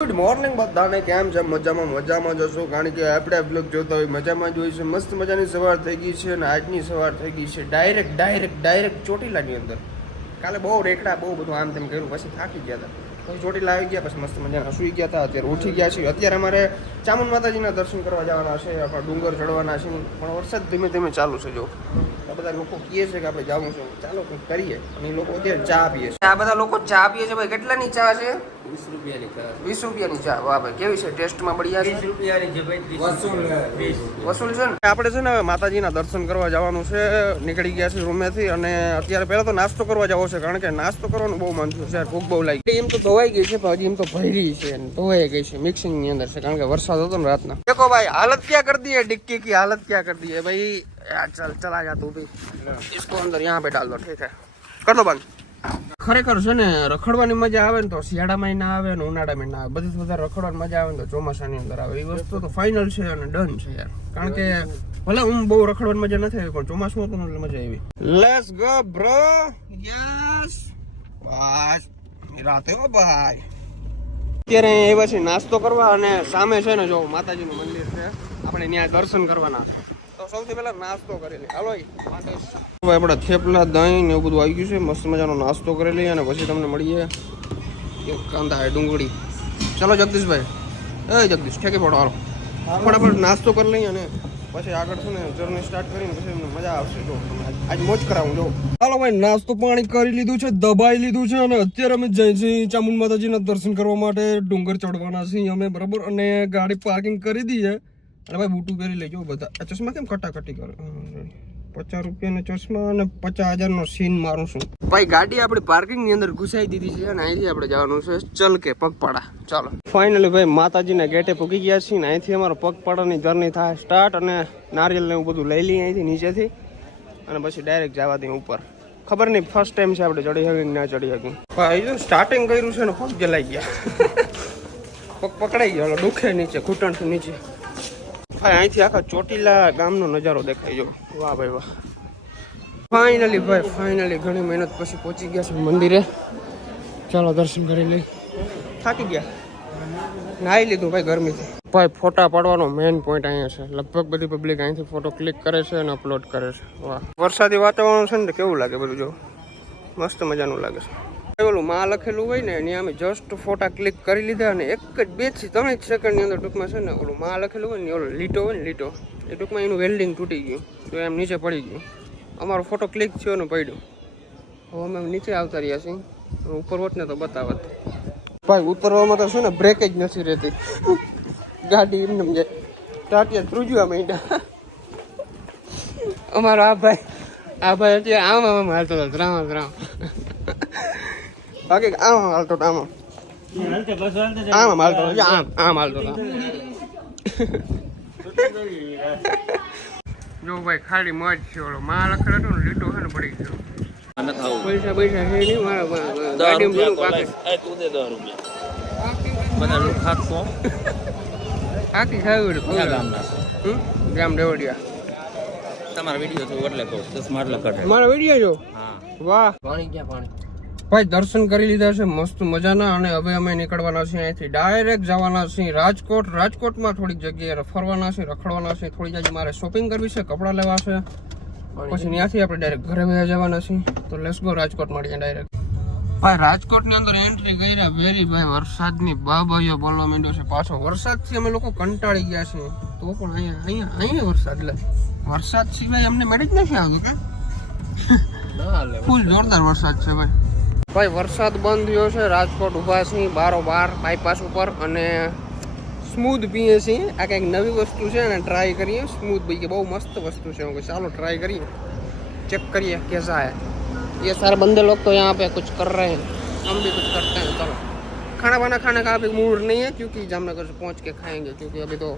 Good morning બધાને, કેમ છે? મજામાં જશો, કારણ કે આપણે બ્લોગ જોતા હોય મજામાં જ હોય છે. મસ્ત મજાની સવાર થઈ ગઈ છે અને આજની સવાર થઈ ગઈ છે ડાયરેક્ટ ચોટીલાની અંદર. કાલે બહુ રેકડા બહુ બધું આમ તેમ કર્યું, પછી થાકી ગયા હતા, પછી ચોટીલા આવી ગયા, પછી મસ્ત મજાના સૂઈ ગયા હતા. અત્યારે ઉઠી ગયા છીએ. અત્યારે અમારે ચામુંડ માતાજીના દર્શન કરવા જવાના છે, આપણા ડુંગર ચડવાના છે, પણ વરસાદ ધીમે ધીમે ચાલુ છે. જો આ બધા લોકો કહે છે કે આપણે જવું છે, ચાલો કંઈક કરીએ. અને એ લોકો અત્યારે ચા પીએ છે. આ બધા લોકો ચા પીએ છે. ભાઈ કેટલાની ચા છે? 20 રૂપિયાની ચા. 20 રૂપિયાની ચા. વાહ ભાઈ, કેવી છે? ટેસ્ટમાં બઢિયા છે? 20 રૂપિયાની છે ભાઈ. વસૂલ છે ને. આપણે છે ને હવે માતાજીના દર્શન કરવા જવાનું છે. નીકળી ગયા છે રૂમેથી અને અત્યારે પહેલા તો નાસ્તો કરવા જવો છે, કારણ કે નાસ્તો કરવાનું બહુ મન થયું છે. ભૂખ બહુ લાગી. એમ તો ધોવાઈ ગઈ છે, પણ હજી એમ તો ભરી છે, ધોવાઈ ગઈ છે, મિક્સિંગ ની અંદર છે, કારણ કે વરસાદ હતો ને રાતના. देखो भाई, हालत क्या कर दी है, डिक्की की हालत क्या कर दी है भाई. चल चला जा तू भी, इसको अंदर यहाँ पे डाल दो. ठीक है, कर दो બંધ. ખરેખર છે ને, રખડવાની મજા આવે ને તો શિયાળામાં ના આવે ને ઉનાળામાં ના આવે. બધી વધારે રખડવાની મજા આવે ને તો ચોમાસાની અંદર આવે. એ વસ્તુ તો ફાઇનલ છે અને ડન છે યાર. કારણ કે ભલે હું બહુ રખડવાની મજા નથી આવી, પણ ચોમાસું હતું એટલે મજા આવી. Let's go bro. યસ બસ રાતે હો ભાઈ. અત્યારે આવ્યા છે નાસ્તો કરવા અને સામે છે ને જો માતાજીનું મંદિર છે, આપણે ત્યાં દર્શન કરવાના છે. તો સૌથી પહેલા નાસ્તો કરી લઈએ. હાલો આપણે થેપલા દહીં ને એવું બધું આવી ગયું છે. મસ્ત મજાનો નાસ્તો કરી લઈએ અને પછી તમને મળીએ. કાંદા ડુંગળી. ચાલો જગદીશભાઈ, એ જગદીશ ઠેકી પડો. હાલો ફટાફટ નાસ્તો કરી લઈએ અને પછી આગળ છે ને જર્ની સ્ટાર્ટ કરીને પછી એમને મજા આવશે. જો આજ મોજ કરાવું. જો ચાલો ભાઈ, નાસ્તો પાણી કરી લીધું છે, દબાઈ લીધું છે અને અત્યારે અમે જઈએ છીએ ચામુંડ માતાજીના દર્શન કરવા માટે. ડુંગર ચડવાના છીએ અમે, બરાબર. અને ગાડી પાર્કિંગ કરી દઈએ અને ભાઈ બૂટું પહેરી લેજો બધા. આ ચશ્મા કેમ કટાકટી કરે? 50 રૂપિયાના ચશ્મા અને 50,000નો સીન મારું છું. ભાઈ ગાડી આપણી પાર્કિંગ ની અંદર ઘુસાઈ દીધી છે અને અહીંથી આપણે જવાનું છે ચલ કે પગપાળા. ચાલો ફાઇનલી ભાઈ માતાજીના ગેટે પૂકી ગયા છીએ ને અહીંથી અમારો પગપાળાની જર્ની થાય સ્ટાર્ટ. અને નારિયેલ ને એવું બધું લઈ લઈએ અહીંથી નીચેથી અને પછી ડાયરેક્ટ જવા દઈએ ઉપર. ખબર નહીં ફર્સ્ટ ટાઈમ છે આપણે ચડી શકીએ ના ચડી શકીએ. ભાઈ સ્ટાર્ટિંગ કર્યું છે ને પગ જલાઈ ગયા, પગ પકડાઈ ગયો, દુખે નીચે, ઘૂંટણથી નીચે. અહીંથી આખા ચોટીલા ગામનો નજારો દેખાય. જો વાહ ભાઈ વાહ. ફાઇનલી ભાઈ ફાઇનલી ઘણી મહેનત પછી પહોંચી ગયા છે મંદિરે. ચાલો દર્શન કરી લઈ. થાકી ગયા, નાહી લીધું ભાઈ ગરમીથી. ભાઈ ફોટા પાડવાનો મેઇન પોઈન્ટ અહીંયા છે. લગભગ બધી પબ્લિક અહીંથી ફોટો ક્લિક કરે છે અને અપલોડ કરે છે. વાહ, વરસાદી વાતાવરણ છે ને કેવું લાગે બધું. જો મસ્ત મજાનું લાગે છે. ઓલું માં લખેલું હોય ને એની અમે જસ્ટ ફોટા ક્લિક કરી લીધા અને એક જ 2 થી 3 સેકન્ડની અંદર ટૂંકમાં છે ને ઓલું માં લખેલું હોય ને ઓલો લીટો હોય ને લીટો, એ ટૂંકમાં એનું વેલ્ડિંગ તૂટી ગયું તો એમ નીચે પડી ગયું. અમારો ફોટો ક્લિક થયો ને પડ્યું. હવે અમે નીચે આવતા રહ્યા છીએ. ઉપર હોત ને તો બતાવત. ભાઈ ઉતરવામાં તો છે ને બ્રેક જ નથી રહેતી. ગાડી એમને જાય ટાટિયા ધ્રુજવા માંડ્યા. અમારો આ ભાઈ અત્યારે આમ હાલતો હતો ધ્રામ. બાકી આમ હાલતો હતો, આમ હાલતો હતો, આમ હાલતો હતો. જો ભાઈ ખાલી મોજ છે. ઓલો માં લખેલો હતો ને લીટો છે ને પડી ગયો. પૈસા છે નહીં મારા ગાડી બધું પાકે. આખી ખાવી ગામ દેવડિયા. તમારા વિડીયો જો એટલે કહું ચશ્મા એટલે કાઢે. મારા વિડીયો જો. વાહ. પાણી ક્યાં પાણી? ભાઈ દર્શન કરી લીધા છે મસ્ત મજાના અને હવે અમે નીકળવાના છીએ અહીંથી. ડાયરેક્ટ જવાના છીએ રાજકોટ. રાજકોટમાં થોડીક જગ્યાએ ફરવાના છે, રખડવાના છે, થોડી જગ્યાએ મારે શોપિંગ કરવી છે, કપડાં લેવા છે, પછી ત્યાંથી આપણે ડાયરેક્ટ ઘરે વયા જવાના છીએ. તો લેટ્સ ગો રાજકોટ મળીએ ડાયરેક્ટ. ભાઈ રાજકોટની અંદર એન્ટ્રી કર્યા વેરી ભાઈ વરસાદની બાબાઈઓ બોલવા માંડ્યો છે પાછો. વરસાદથી અમે લોકો કંટાળી ગયા છીએ તો પણ અહીંયા વરસાદ લે. વરસાદ સિવાય અમને મેળ જ નથી આવતું કે ફૂલ જોરદાર વરસાદ છે ભાઈ. ભાઈ વરસાદ બંધ થયો છે. રાજકોટ ઊભા છીએ બારોબાર બાયપાસ ઉપર અને સ્મૂધ પીએ છીએ. આ કંઈક નવી વસ્તુ છે ને ટ્રાય કરીએ. સ્મૂધ ભાઈ કે બહુ મસ્ત વસ્તુ છે. હું ચાલો ટ્રાય કરીએ, चेक करिए कैसा है. ये सारे बंदे लोग तो यहाँ पे कुछ कर रहे हैं, हम भी कुछ करते हैं. चलो खाना वाना खाने का अभी मूड नहीं है क्योंकि जामनगर से पहुँच के खाएंगे क्योंकि अभी तो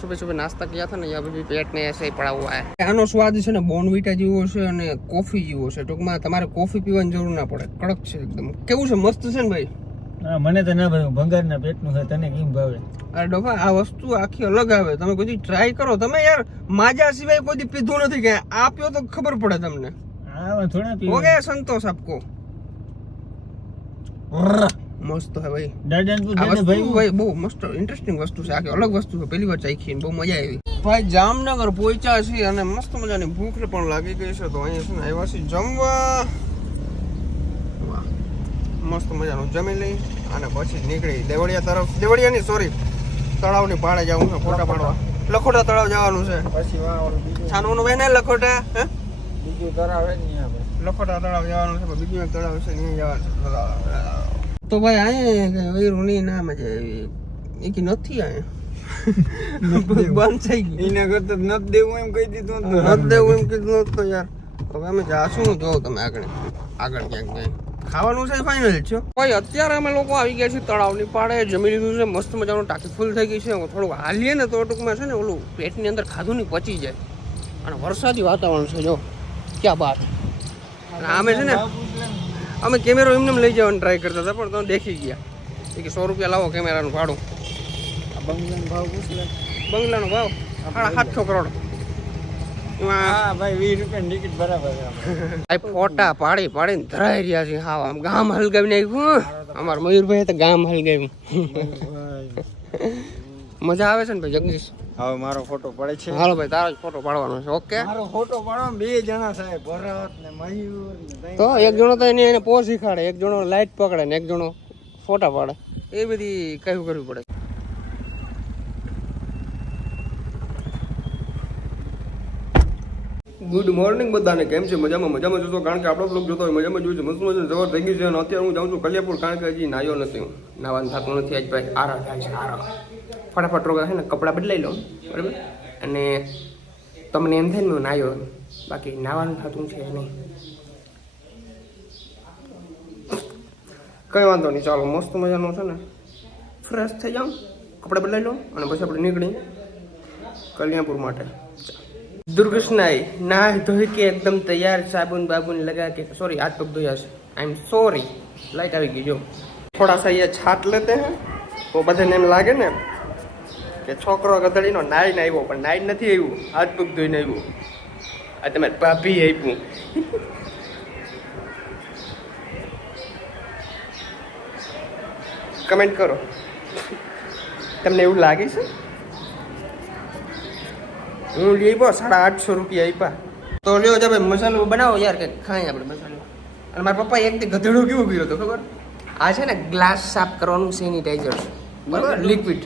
सुबह सुबह नाश्ता किया था ना, अभी भी पेट में ऐसे ही पड़ा हुआ है. આનો સ્વાદ છે ને બોર્નવિટા જેવો છે અને કોફી જેવો છે. ટૂંકમાં તમારે કોફી પીવાની જરૂર ના પડે. કડક છે એકદમ. કેવું છે? મસ્ત છે ને ભાઈ? મને તો ના ભાવે. ભંગારના પેટનું છે. તને કેમ ભાવે? અરે ડોફા આ વસ્તુ આખી અલગ આવે. તમે કોઈ ટ્રાય કરો. તમે યાર માજા સિવાય કોઈ પીધું નથી કે આપ્યો તો ખબર પડે તમને. હા થોડા પીવો. હો ગયા સંતોષ આપકો. મસ્ત હે ભાઈ. દાદાને પૂછ આ ને વસ્તુ ભાઈ ભાઈ બહુ મસ્ત ઇન્ટરેસ્ટિંગ વસ્તુ છે. આખી અલગ વસ્તુ છે. પહેલી વાર ચાખી બહુ મજા આવી. ભાઈ જામનગર પહોંચ્યા છીએ અને મસ્ત મજાની ભૂખ પણ લાગી ગઈ છે. તો અહીંયા છે ને આવ્યા છીએ જમવા. વાહ મસ્ત મજાનું જમી લઈ અને પછી નીકળી દેવળિયા તરફ. દેવળિયાની સોરી તળાવની પાળે જવું છે ફોટા પાડવા. લખોટા તળાવ જવાનું છે. પછી વાળું બીજું છાનવાનું ભાઈ ને લખોટા હે બીજું કરાવે ને આપણે લખોટા તળાવ જવાનું છે. બીજું એક તળાવ છે ત્યાં જવાનું. તો ભાઈ અહીંયા વૈરું નહીં ના મજા આવી. એ કે નથી અહીંયા બંધ થઈ ગયું. એના કરતા નથી દેવું એમ કહી દીધું ને નથી દેવું એમ કીધું તો યાર. હવે અમે જાશું જો તમે આગળ ક્યાંક ક્યાંક ખાવાનું છે ફાઇનલ છે ભાઈ. અત્યારે અમે લોકો આવી ગયા છીએ તળાવની પાળે. જમી લીધું છે મસ્ત મજાનું. ટાંકી ફૂલ થઈ ગઈ છે. થોડુંક હાલીએ ને તો ટૂંકમાં છે ને ઓલું પેટની અંદર ખાધું નહીં પચી જાય. અને વરસાદી વાતાવરણ છે જો ક્યાં બાત. અને આમે છે ને અમે કેમેરો એમને લઈ જવાનું ટ્રાય કરતા હતા પણ તમે દેખી ગયા કે 100 રૂપિયા લાવો કેમેરાનું ભાડું. બંગલાનો ભાવ પૂછ લે. બંગલાનો ભાવ 750 કરોડ. એમાં હા ભાઈ 20 રૂપિયાની ટિકિટ બરાબર છે આ ફોટા પાડીને ધરાઈ રહ્યા છે. હા આમ ગામ હલગાવી નાખ્યું. અમાર મયુરભાઈ તો ગામ હલગાવ્યું. મજા આવે છે ને ભાઈ જગદીશ? હવે મારો ફોટો પડે છે. હાલો ભાઈ તારો જ ફોટો પાડવાનો છે. ઓકે મારો ફોટો પાડવામાં 2 જણા સાહેબ, ભરત ને મયુર ને તો એક જણો તો એને પોઝ શીખાડે, એક જણો લાઈટ પકડે ને એક જણો ફોટા પાડે. એ બધી કયું કરવી પડે. ગુડ મોર્નિંગ બધાને. કેમ છે? મજામાં જોશો કારણ કે આપણો બ્લોગ જોતો હોય મજામાં જોયું છે. મસ્ત મજાનું જવાર થઈ ગયું છે અને અત્યારે હું જાઉં છું કલિયાપુર કારણ કે હજી નાહ્યો નથી હું. નાવાનું થતું નથી આજ ભાઈ. આરા થાય છે આરા. ફટાફટ રોગા છે ને કપડાં બદલાઈ લઉં બરાબર. અને તમને એમ થાય ને હું નાહ્યો, બાકી નાવાનું થતું છે નહીં. કંઈ વાંધો નહીં, ચાલો મસ્ત મજાનું છે ને ફ્રેશ થઈ જાઉં, કપડાં બદલાઈ લઉં અને પછી આપણે નીકળી કલ્યાણપુર માટે. दुर्घटनाएं ना धोई के एकदम तैयार साबुन बाबुन लगा के सॉरी हाथ पग धोया है. I am sorry. लाइट આવી ગઈ જો. થોડા સા ये छाट लेते हैं तो બધાને એમ લાગે ને કે છોકરો ગધડીનો નાઈને આવ્યો પણ નાઈ નથી આવ્યું, હાથ પગ ધોઈને આવ્યું. આ તમારે ભાભી આપ્યું. કમેન્ટ કરો તમને એવું લાગે છે? હું લઈ ગયો 850 રૂપિયા આપ્યા. તો લ્યો જ ભાઈ મસાલો બનાવો યાર કે ખાઈ આપણે મસાલો. અને મારા પપ્પા એક દી ગધેડો કેવું કર્યો હતો ખબર? આ છે ને ગ્લાસ સાફ કરવાનું સેનિટાઈઝર બરાબર લિક્વિડ.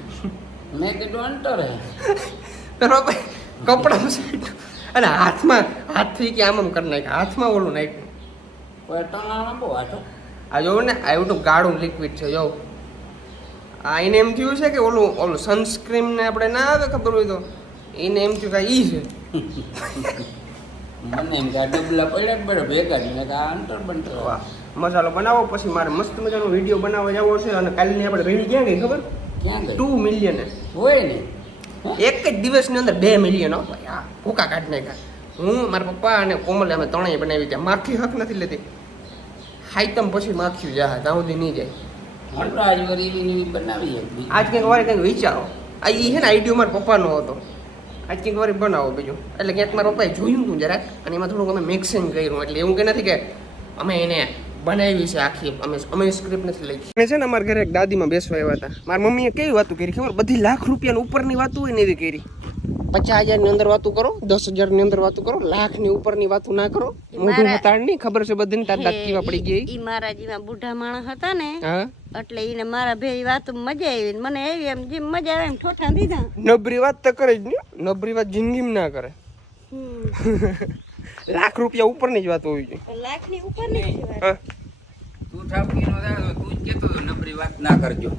મેં કીધું અંતર હે પેલો કપડાં અને હાથમાં હાથથી કે આમ કરી નાખ્યા, હાથમાં ઓલું નાખ્યું. આ જોવું ને આ એવું ગાળું લિક્વિડ છે જો. આ એને એમ થયું છે કે ઓલું સનસ્ક્રીન ને આપણે ના આવે ખબર હોય તો એને એમ થયું કે ઈ છે. મને એમ કે ડબલા પડ્યા બરાબર ભેગા ને આ અંતર બંતર. વાહ મસાલો બનાવો પછી મારે મસ્ત મજાનો વિડીયો બનાવવા જવો છે. અને કાલની આપણે રીલ ક્યાં ગઈ ખબર? ક્યાં ગઈ? 2 મિલિયન હોય ને એક જ દિવસની અંદર 2 મિલિયન હો ભાઈ. હા ભૂકા કાઢી નાખ્યા. હું મારા પપ્પા અને કોમલ અમે ત્રણેય બનાવી ત્યાં. માખી હક નથી લેતી. હાઈતમ પછી માખ્યું જાય ત્યાં સુધી નહીં જાય. આજ વરી એવી બનાવી આજ કંઈક વારે કંઈક વિચારો. આ ઈ છે ને આઈડિયો મારા પપ્પાનો હતો. આજ કંઈક વારે બનાવો બીજું. એટલે ક્યાંક મારા પપ્પાએ જોયું હતું જરાક અને એમાં થોડુંક અમે મિક્સિંગ કર્યું. એટલે એવું કે નથી કે અમે એને બનાવી છે આખી. અમે સ્ક્રિપ્ટ નથી લખી. અમે છે ને અમારા ઘરે એક દાદીમાં બેસવા આવ્યા હતા. મારી મમ્મીએ કેવી વાતો કરી ખબર? બધી લાખ રૂપિયાની ઉપરની વાતો હોય ને એવી કરી. 50,000 ની અંદર વાતો કરો, 10,000 ની અંદર વાતો કરો, લાખ ની ઉપર ની વાતો ના કરો. મોઢું હતાડ નહીં ખબર છે બધી તાર દાંત કેવા પડી ગઈ. ઈ મારા જેવા બુઢા માણસ હતા ને હા એટલે ઈને મારા ભેરી વાતો મજા આવી ને મને એવી એમ જેમ મજા આવે એમ ઠોઠા દીધા. નબરી વાત તો કરે જ નહીં. નબરી વાત જિંદગીમાં ના કરે. લાખ રૂપિયા ઉપરની જ વાત હોવી જોઈએ. લાખ ની ઉપર ની હા તું ઠાપકીનો દાદો તું જ કહેતો તો નબળી વાત ના કરજો.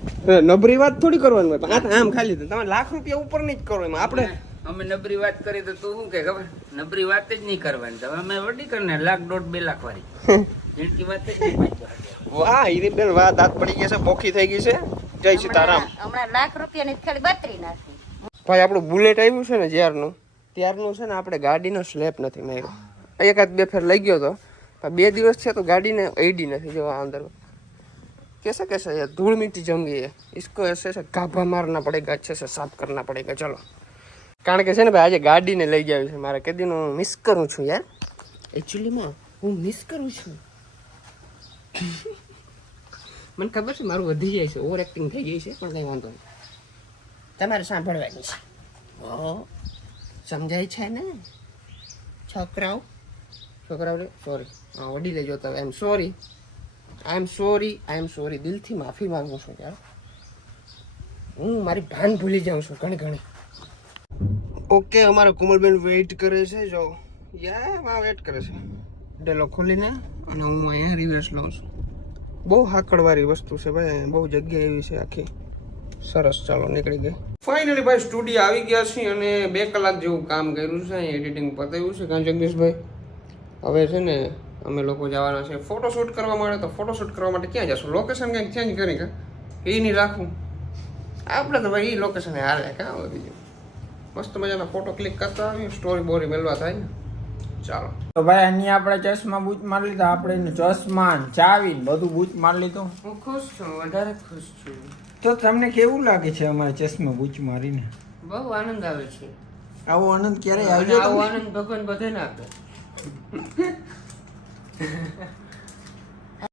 નબરી વાત થોડી કરવાની હોય. આમ ખાલી તમે લાખ રૂપિયા ઉપરની જ કરો. એમાં આપણે અમે નબળી વાત કરી તો તું શું કે ખબર? નબળી વાત જ નહીં કરવાની. તો અમે વડી કરીને 1 લાખ 1.5 લાખ વાળી જિંદગી વાત જ નહીં. વાહ ઈરી બેન વાહ દાંત પડી ગયા છે, પોખી થઈ ગઈ છે. જય સીતારામ. હમણાં લાખ રૂપિયા ની ખાલી 32 નાખી. ભાઈ આપણું બુલેટ આવ્યું છે ને ત્યારનું છે ને આપણે ગાડીનો સ્લેપ નથી માર્યો. એકાદ બે ફેર લઈ ગયો હતો પણ 2 દિવસ છે તો ગાડીને એડી નથી. જો અંદર कैसे ये धूल मिट्टी जम गई है, इसको ऐसे ऐसे गाभा मारना पड़ेगा, अच्छे से साफ करना पड़ेगा. चलो કારણ કે છે ને ભાઈ આજે ગાડીને લઈ જાવી છે મારે. કે દીનો મિસ કરું છું યાર. એકચ્યુઅલીમાં હું મિસ કરું છું. મને ખબર છે મારું વધી જાય છે, ઓવર એક્ટિંગ થઈ ગઈ છે, પણ કંઈ વાંધો નહીં. તમારે સાંભળવાની છે. ઓ સમજાય છે ને છોકરાઓ સોરી, હા વડી લેજો તમે. આઈ એમ સોરી દિલથી માફી માંગુ છું યાર. હું મારી ભાન ભૂલી જાઉં છું ઘણી. ઓકે, અમારા કોમલબેન વેઇટ કરે છે. જો યા વેઇટ કરે છે ડેલો ખોલીને, અને હું અહીંયા રિવર્સ લઉં છું. બહુ હાકડવાળી વસ્તુ છે ભાઈ, બહુ જગ્યા એવી છે આખી. સરસ, ચાલો નીકળી ગઈ. ફાઇનલી ભાઈ સ્ટુડિયો આવી ગયા છીએ અને 2 કલાક જેવું કામ કર્યું છે. એડિટિંગ પતાવ્યું છે કાં જગદીશભાઈ. હવે છે ને અમે લોકો જવાના છે ફોટોશૂટ કરવા માટે. તો ફોટોશૂટ કરવા માટે ક્યાં જશું? લોકેશન કંઈક ચેન્જ કરી કે એ નહીં રાખવું આપણે તો ભાઈ. એ લોકેશન હાલે કાં બીજું મસ્ત મજાના ફોટો ક્લિક કરતા આવીએ, સ્ટોરી બોરી મેળવા થાય ને. ચાલો તો ભાઈ અહીંયા આપણે ચશ્મા બૂચ મારી લીધા, આપણે એનું ચશ્મા ને ચાવી ને બધું બૂચ મારી લીધું. હું ખુશ છું, વધારે ખુશ છું. તો તમને કેવું લાગે છે અમારે ચશ્મા બૂચ મારીને? બહુ આનંદ આવે છે. આવો આનંદ ક્યારે આવો આવ્યો? આનંદ ભગવાન બધાને આપે.